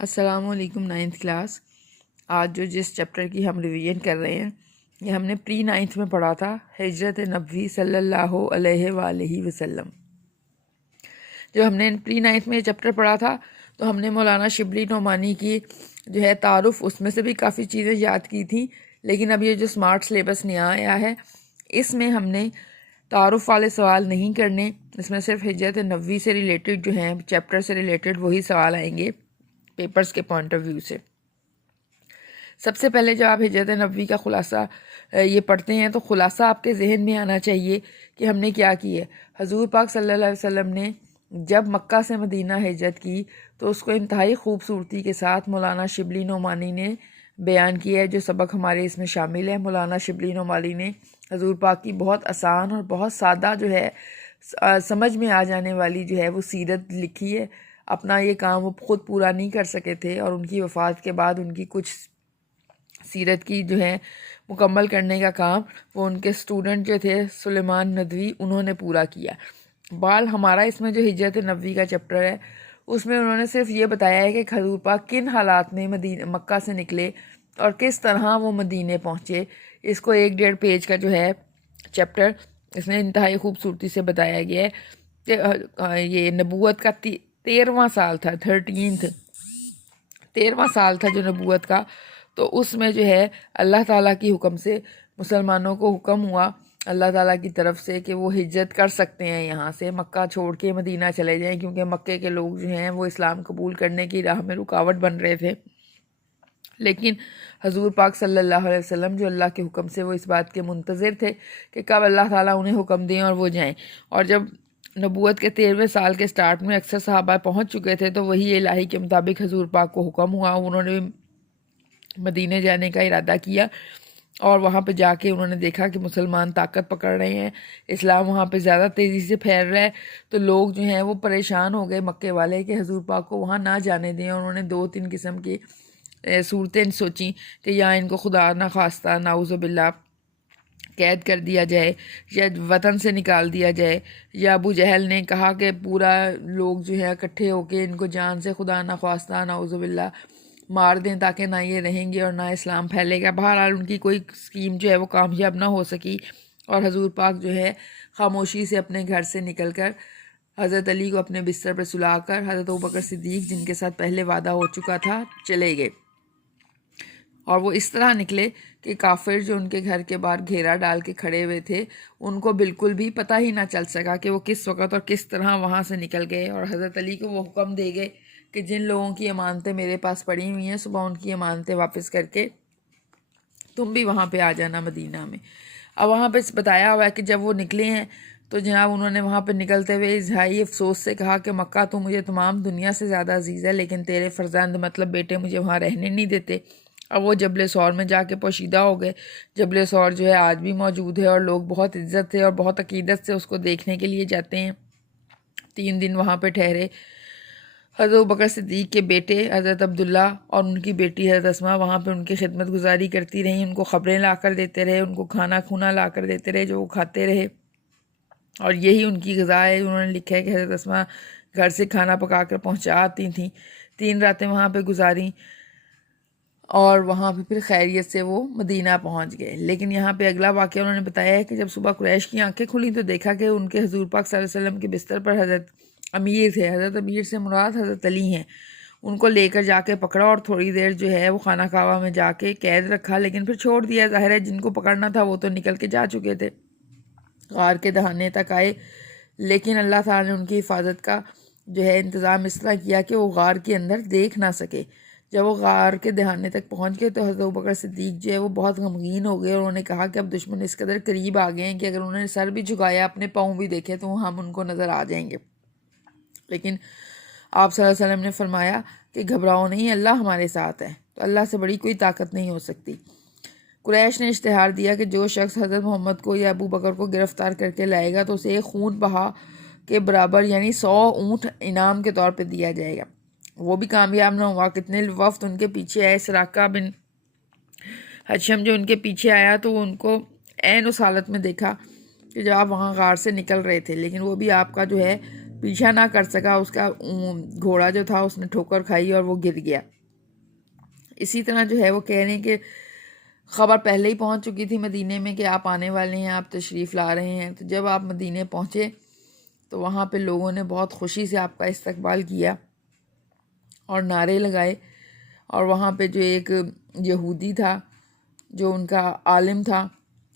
السلام علیکم 9th class. آج جس چیپٹر کی ہم ریویژن کر رہے ہیں یہ ہم نے پری 9th میں پڑھا تھا، ہجرت نبوی صلی اللہ علیہ وآلہ وسلم۔ جب ہم نے پری 9th میں یہ چیپٹر پڑھا تھا تو ہم نے مولانا شبلی نعمانی کی تعارف اس میں سے بھی کافی چیزیں یاد کی تھیں، لیکن اب یہ جو سمارٹ سلیبس نیا آیا ہے اس میں ہم نے تعارف والے سوال نہیں کرنے، اس میں صرف ہجرت نبوی سے ریلیٹڈ جو ہیں چیپٹر سے ریلیٹڈ وہی سوال آئیں گے پیپرز کے پوائنٹ آف ویو سے۔ سب سے پہلے جب آپ ہجرت نبوی کا خلاصہ یہ پڑھتے ہیں تو خلاصہ آپ کے ذہن میں آنا چاہیے کہ ہم نے کیا کی ہے۔ حضور پاک صلی اللہ علیہ وسلم نے جب مکہ سے مدینہ ہجرت کی تو اس کو انتہائی خوبصورتی کے ساتھ مولانا شبلی نعمانی نے بیان کیا ہے، جو سبق ہمارے اس میں شامل ہے۔ مولانا شبلی نعمانی نے حضور پاک کی بہت آسان اور بہت سادہ سمجھ میں آ جانے والی وہ سیرت لکھی ہے۔ اپنا یہ کام وہ خود پورا نہیں کر سکے تھے اور ان کی وفات کے بعد ان کی کچھ سیرت کی مکمل کرنے کا کام وہ ان کے اسٹوڈنٹ جو تھے سلیمان ندوی انہوں نے پورا کیا۔ ہمارا اس میں جو ہجرت نبوی کا چیپٹر ہے اس میں انہوں نے صرف یہ بتایا ہے کہ حضور پاک کن حالات میں مکہ سے نکلے اور کس طرح وہ مدینے پہنچے۔ اس کو 1.5 پیج کا چیپٹر اس میں انتہائی خوبصورتی سے بتایا گیا ہے کہ یہ نبوت کا 13واں سال تھا، 13واں سال تھا جو نبوت کا، تو اس میں اللہ تعالیٰ کی حکم سے مسلمانوں کو حکم ہوا اللہ تعالیٰ کی طرف سے کہ وہ ہجرت کر سکتے ہیں، یہاں سے مکہ چھوڑ کے مدینہ چلے جائیں، کیونکہ مکے کے لوگ وہ اسلام قبول کرنے کی راہ میں رکاوٹ بن رہے تھے۔ لیکن حضور پاک صلی اللہ علیہ وسلم جو اللہ کے حکم سے وہ اس بات کے منتظر تھے کہ کب اللہ تعالیٰ انہیں حکم دیں اور وہ جائیں۔ اور جب نبوت کے 13ویں سال کے سٹارٹ میں اکثر صحابہ پہنچ چکے تھے تو وہی الہی کے مطابق حضور پاک کو حکم ہوا، انہوں نے مدینے جانے کا ارادہ کیا اور وہاں پہ جا کے انہوں نے دیکھا کہ مسلمان طاقت پکڑ رہے ہیں، اسلام وہاں پہ زیادہ تیزی سے پھیل رہا ہے، تو لوگ وہ پریشان ہو گئے مکے والے کہ حضور پاک کو وہاں نہ جانے دیں۔ اور انہوں نے 2-3 قسم کی صورتیں سوچیں کہ یا ان کو خدا نہ خواستہ نعوذ باللہ قید کر دیا جائے یا وطن سے نکال دیا جائے، یا ابو جہل نے کہا کہ پورا لوگ اکٹھے ہو کے ان کو جان سے خدا نہ خواستہ نعوذ باللہ مار دیں تاکہ نہ یہ رہیں گے اور نہ اسلام پھیلے گا۔ بہرحال ان کی کوئی اسکیم وہ کامیاب نہ ہو سکی اور حضور پاک خاموشی سے اپنے گھر سے نکل کر حضرت علی کو اپنے بستر پر سلا کر حضرت ابوبکر صدیق جن کے ساتھ پہلے وعدہ ہو چکا تھا چلے گئے۔ اور وہ اس طرح نکلے کہ کافر جو ان کے گھر کے باہر گھیرا ڈال کے کھڑے ہوئے تھے ان کو بالکل بھی پتہ ہی نہ چل سکا کہ وہ کس وقت اور کس طرح وہاں سے نکل گئے۔ اور حضرت علی کو وہ حکم دے گئے کہ جن لوگوں کی امانتیں میرے پاس پڑی ہوئی ہیں صبح ان کی امانتیں واپس کر کے تم بھی وہاں پہ آ جانا مدینہ میں۔ اب وہاں پہ بتایا ہوا ہے کہ جب وہ نکلے ہیں تو جناب انہوں نے وہاں پہ نکلتے ہوئے انتہائی افسوس سے کہا کہ مکہ تو مجھے تمام دنیا سے زیادہ عزیز ہے، لیکن تیرے فرزند مطلب بیٹے مجھے وہاں رہنے نہیں دیتے۔ اب وہ جبل ثور میں جا کے پوشیدہ ہو گئے۔ جبل ثور آج بھی موجود ہے اور لوگ بہت عزت سے اور بہت عقیدت سے اس کو دیکھنے کے لیے جاتے ہیں۔ 3 دن وہاں پہ ٹھہرے۔ حضرت ابوبکر صدیق کے بیٹے حضرت عبداللہ اور ان کی بیٹی حضرت اسماء وہاں پہ ان کی خدمت گزاری کرتی رہیں، ان کو خبریں لا کر دیتے رہے، ان کو کھانا کھونا لا کر دیتے رہے جو وہ کھاتے رہے، اور یہی ان کی غذا ہے۔ انہوں نے لکھا ہے کہ حضرت اسماء گھر سے کھانا پکا کر پہنچا آتی تھیں۔ 3 راتیں وہاں پہ گزاریں اور وہاں پہ پھر خیریت سے وہ مدینہ پہنچ گئے۔ لیکن یہاں پہ اگلا واقعہ انہوں نے بتایا ہے کہ جب صبح قریش کی آنکھیں کھلیں تو دیکھا کہ ان کے حضور پاک صلی اللہ علیہ وسلم کے بستر پر حضرت امیر تھے۔ حضرت امیر سے مراد حضرت علی ہیں۔ ان کو لے کر جا کے پکڑا اور تھوڑی دیر وہ خانہ کعبہ میں جا کے قید رکھا، لیکن پھر چھوڑ دیا۔ ظاہر ہے جن کو پکڑنا تھا وہ تو نکل کے جا چکے تھے، غار کے دہانے تک آئے، لیکن اللہ تعالیٰ نے ان کی حفاظت کا انتظام اس طرح کیا کہ وہ غار کے اندر دیکھ نہ سکے۔ جب وہ غار کے دہانے تک پہنچ گئے تو حضرت ابوبکر صدیق وہ بہت غمگین ہو گئے اور انہوں نے کہا کہ اب دشمن اس قدر قریب آ گئے ہیں کہ اگر انہوں نے سر بھی جھکایا اپنے پاؤں بھی دیکھے تو ہم ان کو نظر آ جائیں گے۔ لیکن آپ صلی اللہ علیہ وسلم نے فرمایا کہ گھبراؤ نہیں، اللہ ہمارے ساتھ ہے، تو اللہ سے بڑی کوئی طاقت نہیں ہو سکتی۔ قریش نے اشتہار دیا کہ جو شخص حضرت محمد کو یا ابو بکر کو گرفتار کر کے لائے گا تو اسے ایک خون بہا کے برابر 100 اونٹ انعام کے طور پہ دیا جائے گا۔ وہ بھی کامیاب نہ ہوا۔ کتنے وفد ان کے پیچھے آئے۔ سراقہ بن حشم جو ان کے پیچھے آیا تو ان کو عین اس حالت میں دیکھا کہ جب آپ وہاں غار سے نکل رہے تھے، لیکن وہ بھی آپ کا پیچھا نہ کر سکا، اس کا گھوڑا جو تھا اس نے ٹھوکر کھائی اور وہ گر گیا۔ اسی طرح جو ہے وہ کہہ رہے ہیں کہ خبر پہلے ہی پہنچ چکی تھی مدینے میں کہ آپ آنے والے ہیں، آپ تشریف لا رہے ہیں۔ تو جب آپ مدینے پہنچے تو وہاں پہ لوگوں نے بہت خوشی سے آپ کا استقبال کیا اور نعرے لگائے، اور وہاں پہ جو ایک یہودی تھا جو ان کا عالم تھا،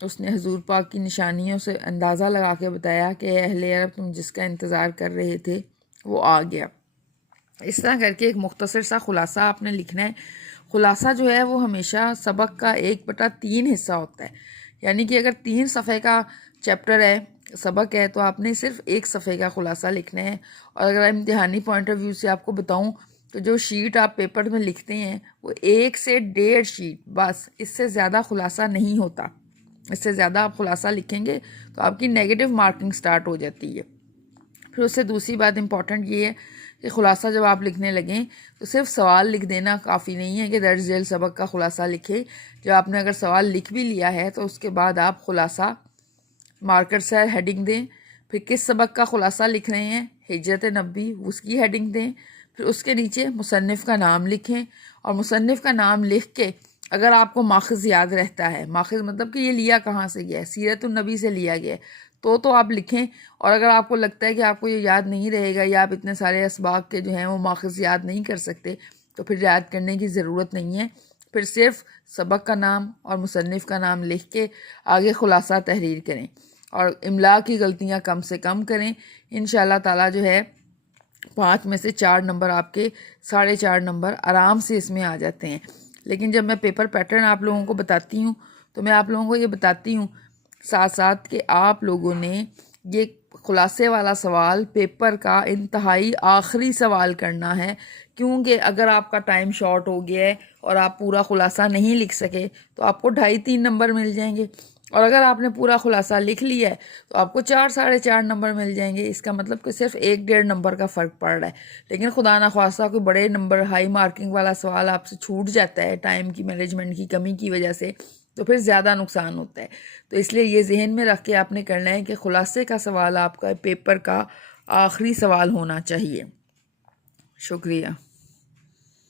اس نے حضور پاک کی نشانیوں سے اندازہ لگا کے بتایا کہ اے اہل عرب، تم جس کا انتظار کر رہے تھے وہ آ گیا۔ اس طرح کر کے ایک مختصر سا خلاصہ آپ نے لکھنا ہے۔ خلاصہ جو ہے وہ ہمیشہ سبق کا 1/3 حصہ ہوتا ہے، یعنی کہ اگر 3 صفحے کا چیپٹر ہے، سبق ہے، تو آپ نے صرف 1 صفحے کا خلاصہ لکھنا ہے۔ اور اگر امتحانی پوائنٹ آف ویو سے آپ کو بتاؤں تو جو شیٹ آپ پیپر میں لکھتے ہیں وہ 1 سے 1.5 شیٹ، بس اس سے زیادہ خلاصہ نہیں ہوتا۔ اس سے زیادہ آپ خلاصہ لکھیں گے تو آپ کی نیگیٹو مارکنگ سٹارٹ ہو جاتی ہے۔ پھر اس سے دوسری بات امپورٹنٹ یہ ہے کہ خلاصہ جب آپ لکھنے لگیں تو صرف سوال لکھ دینا کافی نہیں ہے کہ درج ذیل سبق کا خلاصہ لکھے۔ جب آپ نے اگر سوال لکھ بھی لیا ہے تو اس کے بعد آپ خلاصہ مارکر سے ہیڈنگ دیں، پھر کس سبق کا خلاصہ لکھ رہے ہیں، ہجرت نبی، اس کی ہیڈنگ دیں، پھر اس کے نیچے مصنف کا نام لکھیں، اور مصنف کا نام لکھ کے اگر آپ کو ماخذ یاد رہتا ہے، ماخذ مطلب کہ یہ لیا کہاں سے گیا ہے، سیرت النبی سے لیا گیا ہے، تو آپ لکھیں۔ اور اگر آپ کو لگتا ہے کہ آپ کو یہ یاد نہیں رہے گا یا آپ اتنے سارے اسباق کے جو ہیں وہ ماخذ یاد نہیں کر سکتے تو پھر یاد کرنے کی ضرورت نہیں ہے، پھر صرف سبق کا نام اور مصنف کا نام لکھ کے آگے خلاصہ تحریر کریں، اور املا کی غلطیاں کم سے کم کریں۔ انشاءاللہ تعالیٰ جو ہے 5 میں سے 4 نمبر آپ کے 4.5 نمبر آرام سے اس میں آ جاتے ہیں۔ لیکن جب میں پیپر پیٹرن آپ لوگوں کو بتاتی ہوں تو میں آپ لوگوں کو یہ بتاتی ہوں ساتھ ساتھ کہ آپ لوگوں نے یہ خلاصے والا سوال پیپر کا انتہائی آخری سوال کرنا ہے، کیونکہ اگر آپ کا ٹائم شارٹ ہو گیا ہے اور آپ پورا خلاصہ نہیں لکھ سکے تو آپ کو 2.5-3 نمبر مل جائیں گے، اور اگر آپ نے پورا خلاصہ لکھ لیا ہے تو آپ کو 4-4.5 نمبر مل جائیں گے۔ اس کا مطلب کہ صرف 1-1.5 نمبر کا فرق پڑ رہا ہے۔ لیکن خدا نخواستہ کوئی بڑے نمبر ہائی مارکنگ والا سوال آپ سے چھوٹ جاتا ہے ٹائم کی مینجمنٹ کی کمی کی وجہ سے، تو پھر زیادہ نقصان ہوتا ہے۔ تو اس لیے یہ ذہن میں رکھ کے آپ نے کرنا ہے کہ خلاصے کا سوال آپ کا پیپر کا آخری سوال ہونا چاہیے۔ شکریہ۔